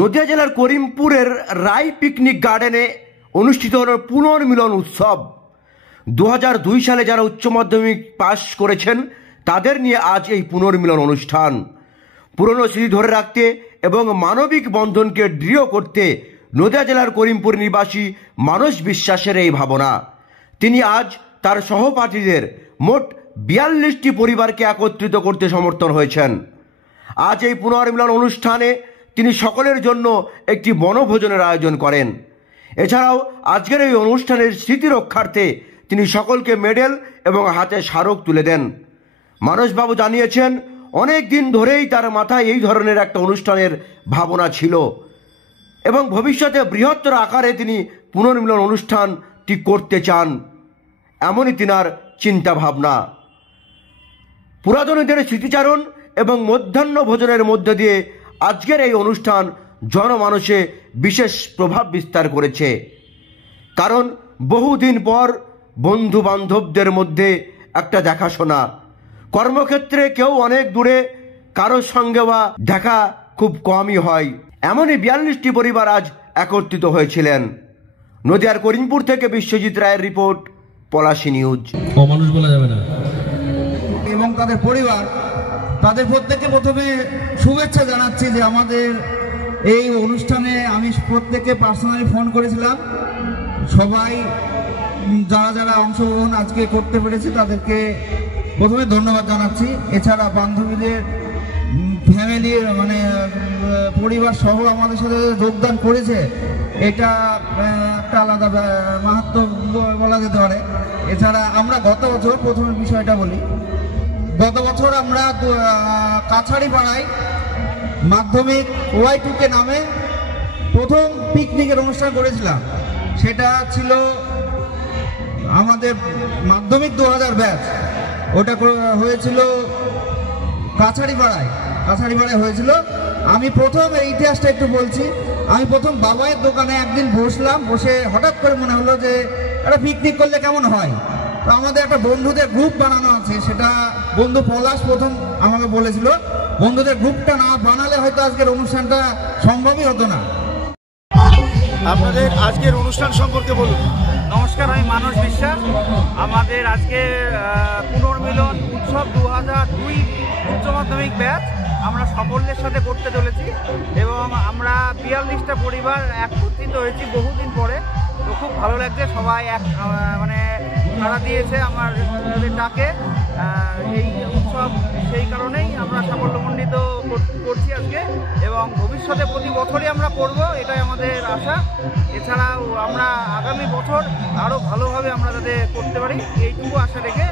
নদিয়া জেলার করিমপুরের রায় পিকনিক গার্ডেনে অনুষ্ঠিত হল পুনর্মিলন উৎসব। 2002 সালে যারা উচ্চ মাধ্যমিক পাশ করেছেন তাদের নিয়ে আজ এই পুনর্মিলন অনুষ্ঠান। পুরনো স্মৃতি ধরে রাখতে এবং মানবিক বন্ধনকে দৃঢ় করতে নদিয়া জেলার করিমপুর নিবাসী মানস বিশ্বাসের এই ভাবনা। তিনি আজ তার সহপাঠীদের মোট 42টি পরিবারকে একত্রিত করতে সমর্থন হয়েছেন। আজ এই পুনর্মিলন অনুষ্ঠানে তিনি সকলের জন্য একটি বনভোজনের আয়োজন করেন। এছাড়াও আজকের এই অনুষ্ঠানের স্মৃতি রক্ষার্থে তিনি সকলকে মেডেল এবং হাতে স্মারক তুলে দেন। মানসবাবু জানিয়েছেন, অনেক দিন ধরেই তার মাথায় এই ধরনের একটা অনুষ্ঠানের ভাবনা ছিল এবং ভবিষ্যতে বৃহত্তর আকারে তিনি পুনর্মিলন অনুষ্ঠানটি করতে চান, এমনই তিনার চিন্তা ভাবনা। পুরাতনীদের স্মৃতিচারণ এবং মধ্যাহ্ন ভোজনের মধ্যে দিয়ে আজকের এই অনুষ্ঠান জনমানসে বিশেষ প্রভাব বিস্তার করেছে। কারণ বহুদিন পর বন্ধু বান্ধবদের মধ্যে একটা দেখাশোনা, কর্মক্ষেত্রে কেউ অনেক দূরে, কারোর সঙ্গে বা দেখা খুব কমই হয়। এমনই 42টি পরিবার আজ একত্রিত হয়েছিলেন। নদিয়ার করিমপুর থেকে বিশ্বজিৎ রায়ের রিপোর্ট, পলাশী নিউজ। অমানুষ বলা যাবে না। এবং তাদের পরিবার, তাদের প্রত্যেককে প্রথমে শুভেচ্ছা জানাচ্ছি যে আমাদের এই অনুষ্ঠানে আমি প্রত্যেককে পার্সোনালি ফোন করেছিলাম। সবাই যারা যারা অংশগ্রহণ আজকে করতে পেরেছে তাদেরকে প্রথমে ধন্যবাদ জানাচ্ছি। এছাড়া বান্ধবীদের ফ্যামিলির পরিবার সহ আমাদের সাথে যোগদান করেছে, এটা একটা আলাদা মাহাত্ম্য বলা যেতে পারে। এছাড়া আমরা গত বছর, প্রথমে বিষয়টা বলি, গত বছর আমরা কাছাড়ি পাড়ায় মাধ্যমিক Y2K নামে প্রথম পিকনিকের অনুষ্ঠান করেছিলাম। সেটা ছিল আমাদের মাধ্যমিক 2000 ব্যাচ। ওটা হয়েছিল কাছাড়ি পাড়ায় হয়েছিল। আমি প্রথম এই ইতিহাসটা একটু বলছি। আমি প্রথম বাবাইয়ের দোকানে একদিন বসলাম, বসে হঠাৎ করে মনে হলো যে একটা পিকনিক করলে কেমন হয়। তো আমাদের একটা বন্ধুদের গ্রুপ বানানো আছে, সেটা বন্ধু পলাশ প্রথম আমাকে বলেছিল। বন্ধুদের গ্রুপটা না বানালে হয়তো আজকের অনুষ্ঠানটা সম্ভবই হতো না। আপনাদের আজকের অনুষ্ঠান সম্পর্কে বলুন। নমস্কার, আমি মানস বিশ্বাস। আমাদের আজকে পুনর্মিলন উৎসব 2002 উচ্চ মাধ্যমিক ব্যাচ আমরা সাফল্যের সাথে করতে চলেছি এবং আমরা 42টা পরিবার একত্রিত হয়েছি বহুদিন পরে। তো খুব ভালো লাগছে, সবাই সাড়া দিয়েছে আমাদের ডাকে। এই উৎসব সেই কারণেই আমরা সাফল্যমণ্ডিত করছি আজকে এবং ভবিষ্যতে প্রতি বছরই আমরা করব, এটাই আমাদের আশা। এছাড়াও আমরা আগামী বছর আরও ভালোভাবে আমরা যাতে করতে পারি, এইটুকু আশা রেখে